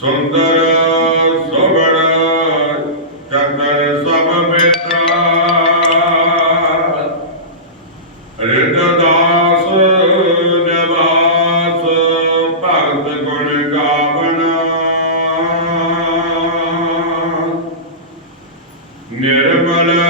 ਸੁੰਦਰ ਸੋਹਣ ਚੰਦਰ ਭਗਤ ਗੁਣ ਗਾਵਣਾ ਨਿਰਮਲ